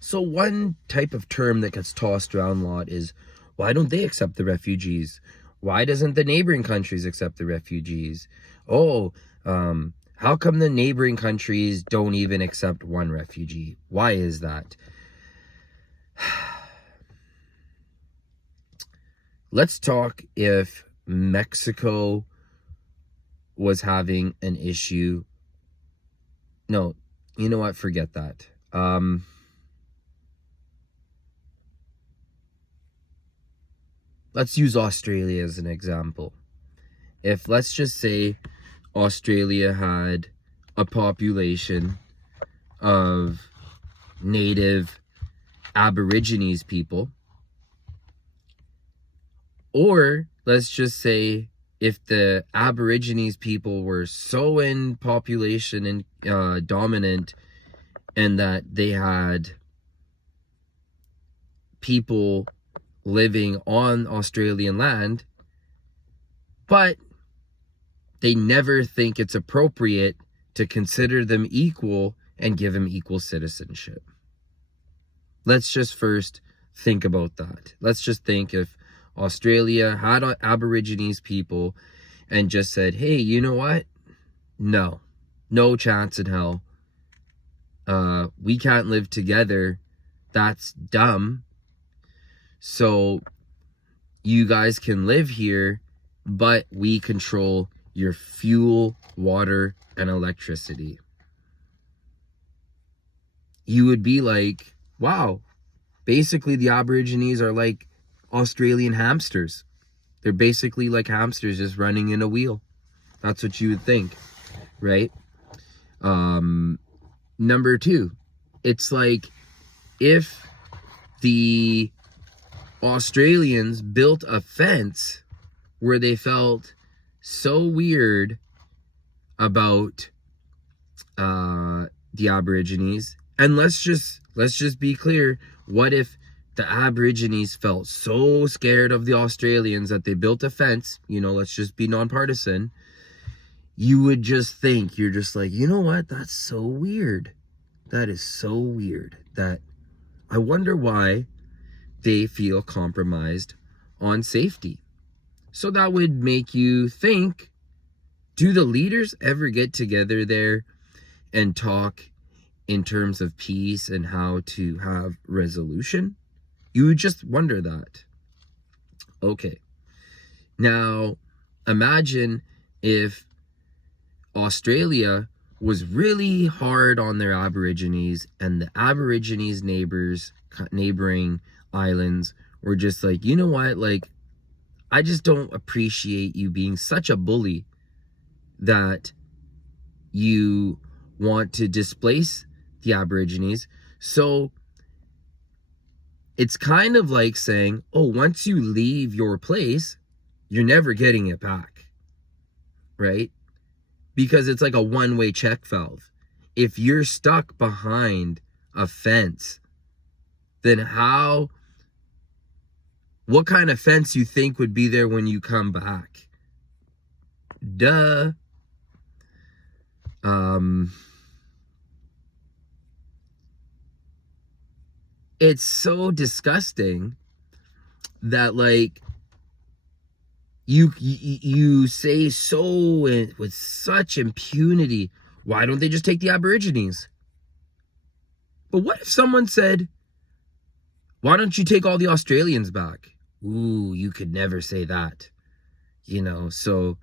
So one type of term that gets tossed around a lot is, why don't they accept the refugees? Why doesn't the neighboring countries accept the refugees? Oh, how come the neighboring countries don't even accept one refugee? Why is that? Let's talk if Mexico was having an issue. No, you know what? Forget that. Let's use Australia as an example. If, let's just say, Australia had a population of native Aborigines people, or let's just say if the Aborigines people were so in population and dominant, and that they had people living on Australian land, but they never think it's appropriate to consider them equal and give them equal citizenship. Let's just first think about that. Let's just think if Australia had Aborigines people and just said, hey, you know what? No chance in hell. We can't live together. That's dumb. So you guys can live here, but we control your fuel, water, and electricity. You would be like, wow, basically the Aborigines are like Australian hamsters. They're basically like hamsters just running in a wheel. That's what you would think, right? Number two, it's like if the Australians built a fence where they felt so weird about the Aborigines, and let's just be clear, what if the Aborigines felt so scared of the Australians that they built a fence? Let's just be nonpartisan. You would just think, you're just like, you know what, that's so weird. That is so weird. That I wonder why they feel compromised on safety. So that would make you think, do the leaders ever get together there and talk in terms of peace and how to have resolution? You would just wonder that. Okay. Now, imagine if Australia was really hard on their Aborigines and the Aborigines neighboring islands were just like, you know what, like, I just don't appreciate you being such a bully that you want to displace the Aborigines. So it's kind of like saying, oh, once you leave your place, you're never getting it back, right? Because it's like a one-way check valve. If you're stuck behind a fence, then what kind of fence you think would be there when you come back? Duh. It's so disgusting that, like, you say so with such impunity, why don't they just take the Aborigines? But what if someone said, why don't you take all the Australians back? Ooh, you could never say that. So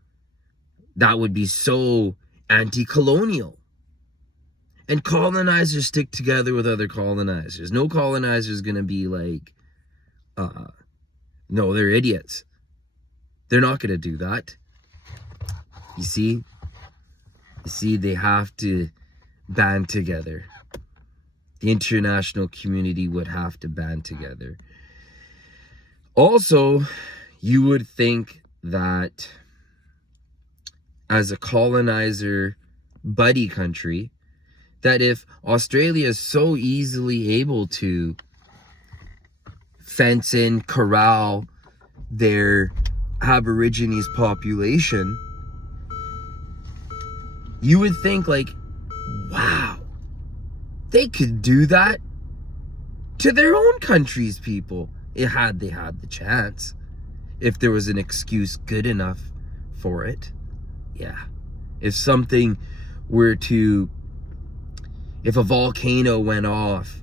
that would be so anti-colonial. And colonizers stick together with other colonizers. No colonizer is going to be like, no, they're idiots. They're not going to do that. You see, they have to band together. The international community would have to band together. Also, you would think that as a colonizer buddy country, that if Australia is so easily able to fence in, corral their Aborigines population, you would think like, wow, they could do that. to their own country's people. They had the chance. If there was an excuse good enough for it. Yeah. If something were to, if a volcano went off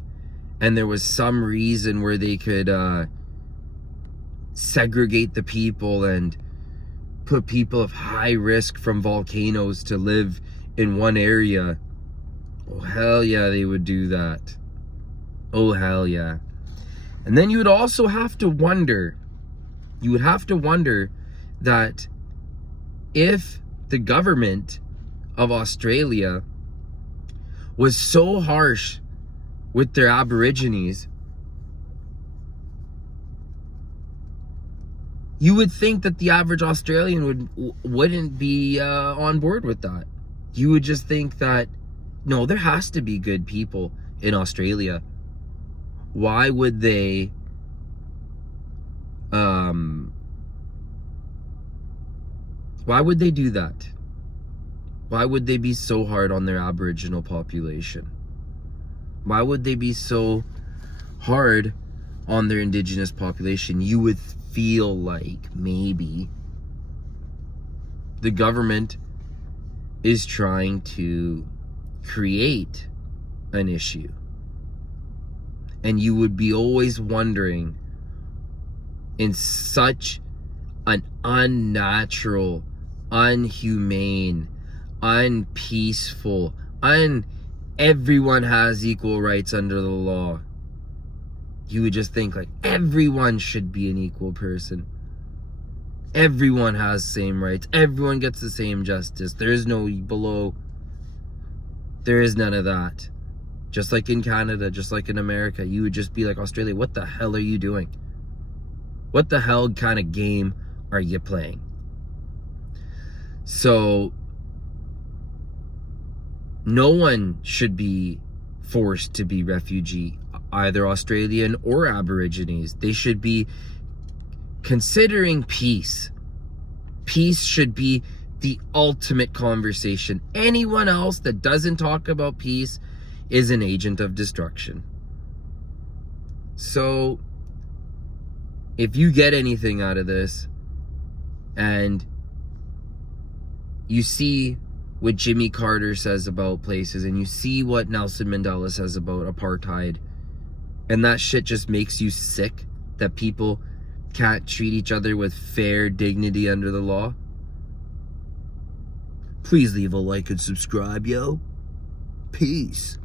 and there was some reason where they could segregate the people and put people of high risk from volcanoes to live in one area, oh hell yeah, they would do that. Oh hell yeah. And then you would also have to wonder, that if the government of Australia was so harsh with their Aborigines, you would think that the average Australian wouldn't be on board with that. You would just think that, no, there has to be good people in Australia. Why would they do that? Why would they be so hard on their Aboriginal population? Why would they be so hard on their Indigenous population? You would feel like maybe the government is trying to create an issue. And you would be always wondering, in such an unnatural, unhumane, unpeaceful, everyone has equal rights under the law. You would just think like everyone should be an equal person. Everyone has the same rights. Everyone gets the same justice. There is no below. There is none of that. Just like in Canada, just like in America, you would just be like, Australia, what the hell are you doing? What the hell kind of game are you playing? So, no one should be forced to be refugee, either Australian or Aborigines. They should be considering peace. Peace should be the ultimate conversation. Anyone else that doesn't talk about peace is an agent of destruction. So, if you get anything out of this, and you see what Jimmy Carter says about places, and you see what Nelson Mandela says about apartheid, and that shit just makes you sick, that people can't treat each other with fair dignity under the law, please leave a like and subscribe, yo. Peace.